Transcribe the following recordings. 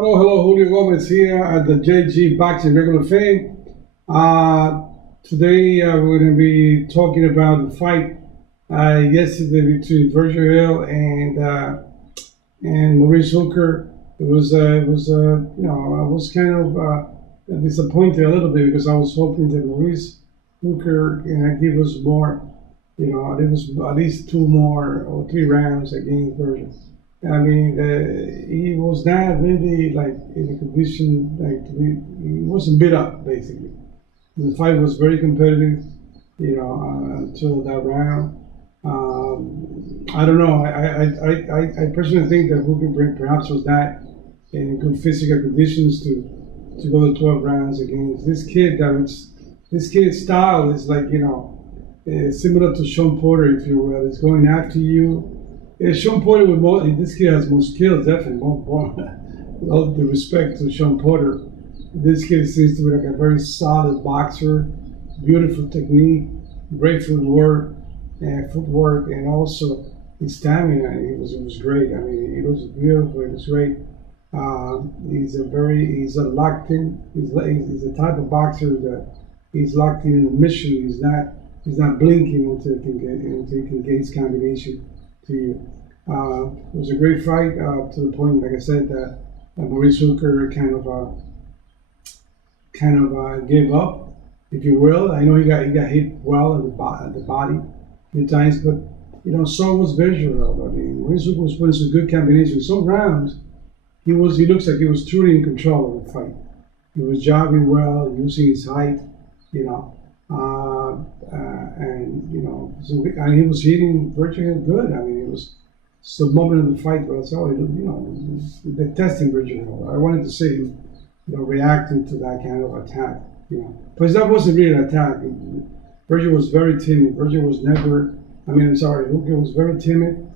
Hello, Julio Gomez here at the JG Boxing Regular Fame. Today we're going to be talking about the fight yesterday between Virgil and Maurice Hooker. I was kind of disappointed a little bit because I was hoping that Maurice Hooker can give us more, there was at least two more or three rounds against Virgil. I mean, he was not really like in a condition he wasn't beat up basically. The fight was very competitive, until that round. I don't know. I personally think that Hooker perhaps was not in good physical conditions to go to 12 rounds against this kid. This kid's style is similar to Sean Porter, if you will. It's going after you. Sean Porter this kid has more skills, definitely more. With all due respect to Sean Porter, this kid seems to be like a very solid boxer, beautiful technique, great footwork, and also his stamina. It was great. I mean, it was beautiful. It was great. He's a locked in. He's the type of boxer that he's locked in a mission. He's not blinking until he can get his combination to you. It was a great fight to the point, like I said, that Maurice Hooker kind of gave up, if you will. I know he got hit well at the body a few times, but so was Virgil. I mean, Maurice Hooker was putting some good combinations. Some rounds, he looks like he was truly in control of the fight. He was jogging well, using his height, and he was hitting Virgil good. I mean, it was some moment in the fight where I saw, they're testing Virgil. I wanted to see him, reacting to that kind of attack, But that wasn't really an attack. Virgil was very timid. Hooker was very timid.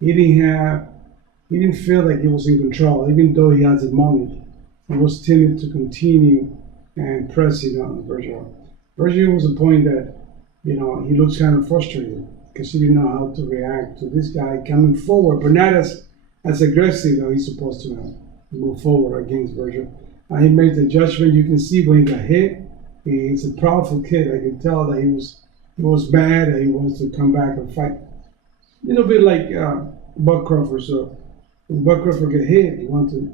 He didn't feel like he was in control, even though he has a moment. He was timid to continue and pressing on Virgil. Virgil was a point that, he looks kind of frustrated because he didn't know how to react to this guy coming forward, but not as aggressive as he's supposed to move forward against Virgil. He made the judgment. You can see when he got hit. He's a powerful kid. I can tell that he was mad and he wants to come back and fight. A little bit like Bud Crawford. So when Bud Crawford get hit, you want to,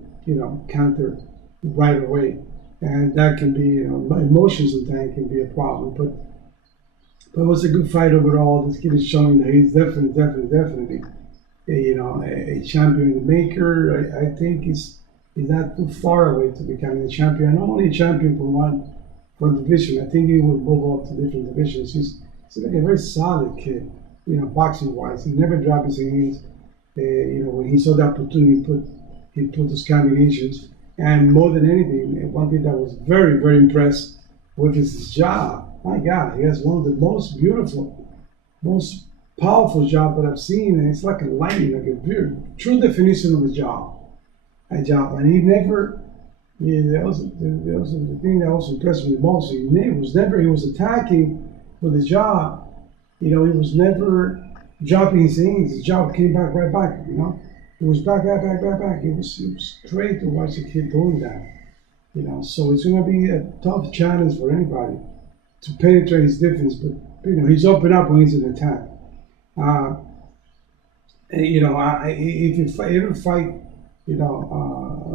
counter right away. And that can be, emotions sometimes can be a problem. But it was a good fight overall. This kid is showing that he's definitely a champion in the maker. I think he's not too far away to becoming a champion. Not only a champion for division. I think he will move up to different divisions. He's like a very solid kid, boxing wise. He never dropped his hands. When he saw the opportunity, he put his combinations. And more than anything, one thing that was very, very impressed with is his job. My God, he has one of the most beautiful, most powerful jobs that I've seen, and it's like a lightning, like a very true definition of a job. And he never. That was the thing that also impressed me the most. He was attacking with his job. He was never dropping his hands. His job came back right back. It was back. It was great to watch the kid doing that. So it's going to be a tough challenge for anybody to penetrate his defense. But he's open up when he's in attack. If you ever fight,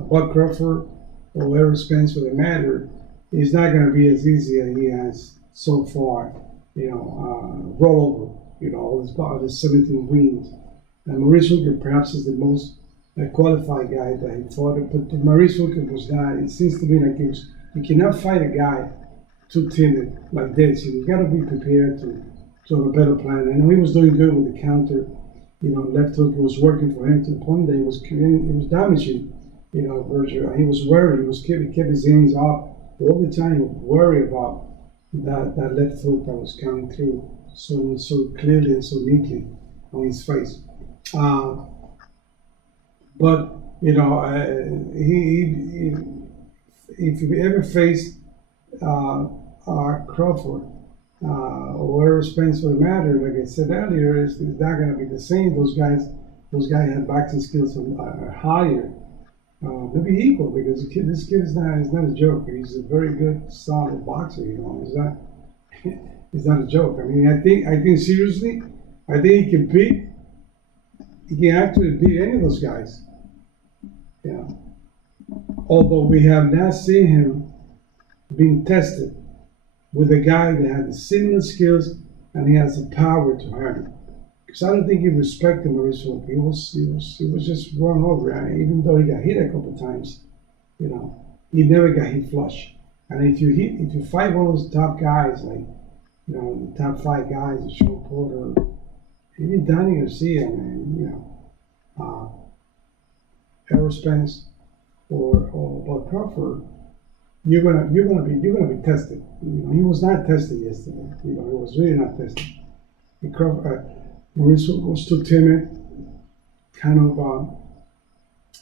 Bud Crawford or whoever Spence for the matter, it's not going to be as easy as he has so far. Roll over. All his 17 wins. And Maurice Hooker perhaps is the most qualified guy that he fought. But Maurice Hooker was not. It seems to me like you cannot fight a guy too timid like this. You got to be prepared to have a better plan. I know he was doing good with the counter. Left hook was working for him to the point that he was damaging. Virgil. He was worried. He kept his hands up all the time, worried about that left hook that was coming through so clearly and so neatly on his face. But if you ever face Crawford or Spence for the matter, like I said earlier, it's not going to be the same. Those guys have boxing skills are higher. maybe equal because this kid is not a joke. He's a very good, solid boxer. He's not a joke. I mean, I think seriously, I think he can actually beat any of those guys. You know, although we have not seen him being tested with a guy that has the similar skills and he has the power to hurt him. Because I don't think he respected Mauricio. He was just run over. And even though he got hit a couple of times, he never got hit flush. And if you fight one of those top guys, like the top 5 guys, Sean Porter, even Danny Garcia, man, Errol Spence or Bud Crawford, you're gonna be tested. He was not tested yesterday. He was really not tested. Mauricio was too timid, kind of.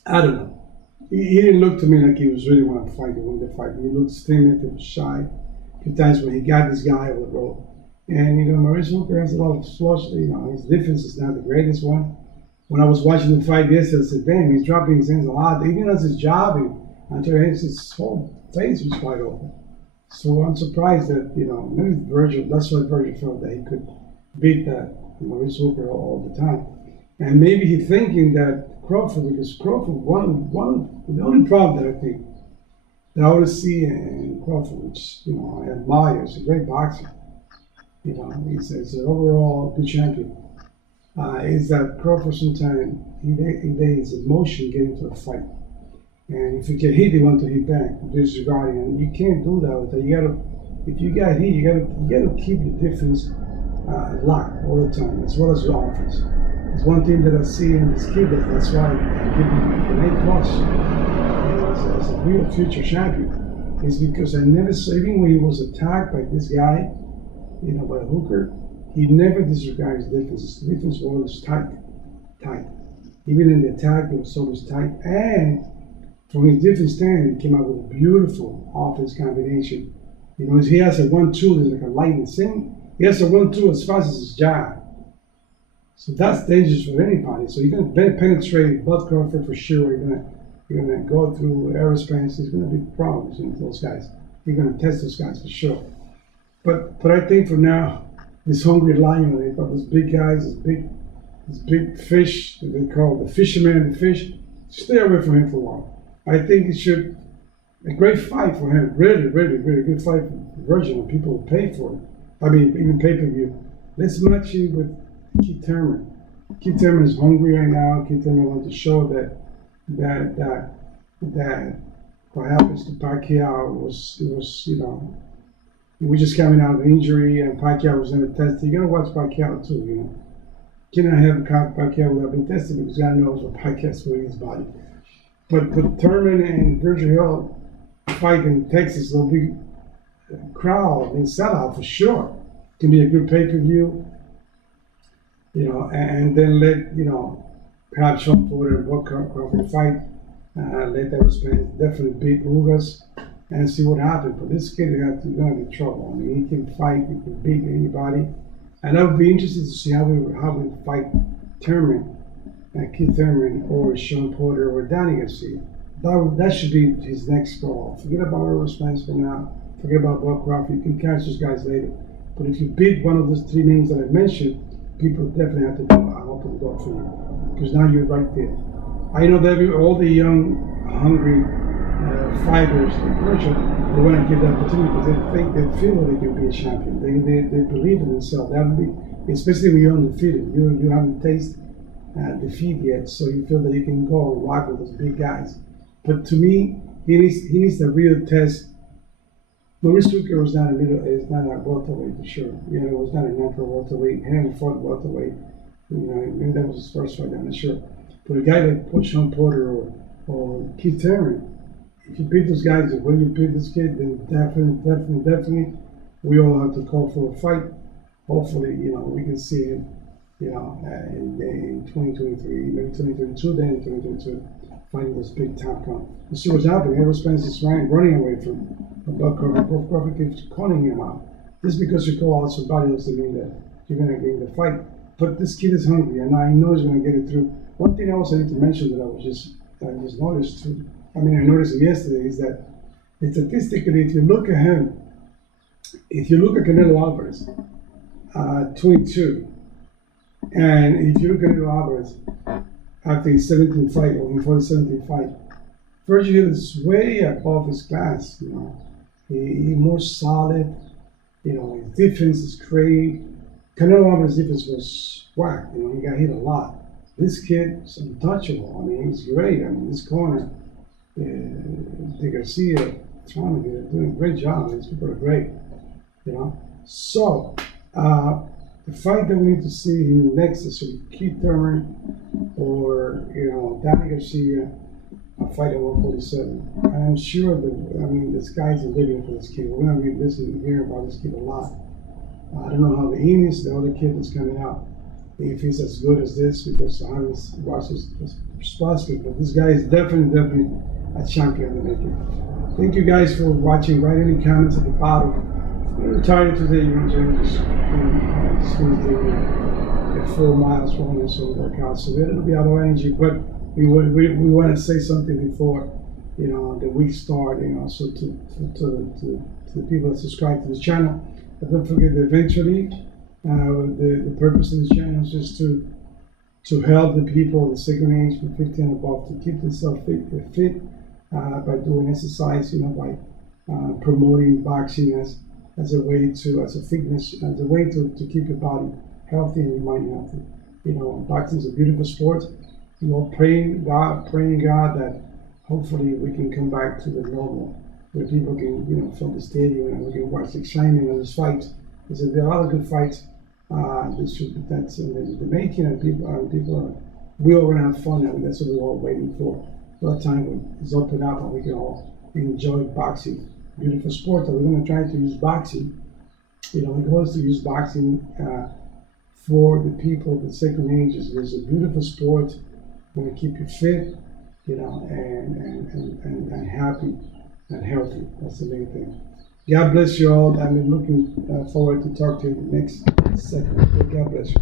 I don't know. He didn't look to me like he was really want to fight to win the fight. He looked timid, he was shy. A few times when he got this guy over the road, and Mauricio Hooker has a lot of flush. His defense is not the greatest one. When I was watching the fight yesterday, I said, "Damn, he's dropping his hands a lot. Even as he's jobbing, until his whole face was wide open." So I'm surprised that maybe Virgil. That's why Virgil felt that he could beat that Mauricio Hooker all the time, and maybe he's thinking that Crawford, because Crawford the only problem that I think that I always see in Crawford, which I admire, he's a great boxer. He's an overall good champion. Is that Crawford sometimes he his emotion get into a fight, and if you get hit, they want to hit back, disregarding, and you can't do that with that. If you got hit, you gotta keep your defense locked all the time, as well as your offense. It's one thing that I see in this kid. That's why I give him an A plus. As a real future champion, is because I never saw, even when he was attacked by this guy, by Hooker, he never disregarded his defense. His defense was always tight. Even in the attack, it was always tight. And from his defense stand, he came out with a beautiful offense combination. He has a 1-2 that's like a lightning thing. He has a 1-2 as fast as his jab. So that's dangerous for anybody. So you're going to penetrate Bud Crawford for sure. You're gonna go through Errol Spence. There's going to be problems with those guys. You're going to test those guys for sure. But I think for now, this hungry lion, they got these big guys, this big fish that they call the fisherman, the fish. Stay away from him for a while. I think it should a great fight for him. Really, really, really good fight for Virgil, and people will pay for it. I mean, even pay-per-view. Let's match him with Keith Thurman. Keith Thurman is hungry right now. Keith Thurman wants to show that what happens to Pacquiao was he was just coming out of injury, and Pacquiao was in the test. You gotta watch Pacquiao too. You cannot have Pacquiao without being tested because God knows what Pacquiao's doing in his body. But Thurman and Virgil Hill fight in Texas, there'll be a crowd and sellout for sure. Can be a good pay-per-view, and then let perhaps Sean Porter and Bud Crawford fight. Let that Spence definitely beat Ugas and see what happens. But this kid is going to be in trouble. I mean, he can fight, he can beat anybody, and I would be interested to see how we fight Thurman, Keith Thurman, or Sean Porter, or Danny Garcia. That should be his next goal. Forget about Errol Spence for now. Forget about Bud Crawford. You can catch those guys later. But if you beat one of those 3 names that I mentioned, people definitely have to open the door for you, because now you're right there. I know that all the young, hungry fighters like Virgil, they want to give the opportunity because they feel that they can be a champion. They believe in themselves. Especially when you're undefeated. You haven't tasted defeat yet, so you feel that you can go and rock with those big guys. But to me, he needs the real test. Mauricio Hooker was not a welterweight for sure. It was not a natural welterweight. He never fought welterweight. Maybe that was his first fight. I'm not sure. But a guy like Sean Porter or Keith Thurman, if you beat those guys the way you beat this kid, then definitely, we all have to call for a fight. Hopefully, we can see him, in 2023, maybe 2022, then in 2022, fighting this big top count. You see what's happening. Errol Spence is running away from Bud Crawford. Bud Crawford keeps calling him out. Just because you call out somebody doesn't mean that you're going to get the fight. But this kid is hungry, and I know he's going to get it through. One thing else I need to mention that I just noticed too, I mean, I noticed it yesterday, is that statistically, if you look at him, if you look at Canelo Alvarez, 22, and if you look at Canelo Alvarez after his 17th fight or before his 17th fight, Virgil is way above his class. He more solid. His defense is great. Canelo Alvarez's defense was whack. He got hit a lot. This kid is untouchable. I mean, he's great. I mean, this corner, the Garcia, Thurman, they're doing a great job. These people are great. So the fight that we need to see next is Keith Thurman or Danny Garcia, a fight at 147. And I'm sure that the sky's the limit for this kid. We're gonna be listening here about this kid a lot. I don't know how the Enos, the other kid that's coming out, if he's as good as this, because I haven't watched his prospect, but this guy is definitely a champion in the making. Thank you guys for watching. Write any comments at the bottom. I'm tired today, just get 4 miles running, so work out. So it'll be out of energy, but we want to say something before the week start. So to the people that subscribe to this channel, but don't forget that eventually the purpose of this channel is just to help the people of the second age from 50 and above to keep themselves fit by doing exercise, by promoting boxing as a way to, as a fitness, as a way to keep your body healthy and your mind healthy. Boxing is a beautiful sport. Praying God that hopefully we can come back to the normal, where people can, fill the stadium and we can watch the excitement of this fight. Because there are a lot of good fights. That's in the making, and we all gonna have fun, and that's what we're all waiting for. That time is open up and we can all enjoy boxing. Beautiful sport that we're gonna try to use boxing. The goal is to use boxing for the people of the second ages. It's a beautiful sport. Going to keep you fit, and happy and healthy. That's the main thing. God bless you all. I'm looking forward to talk to you next segment. God bless you.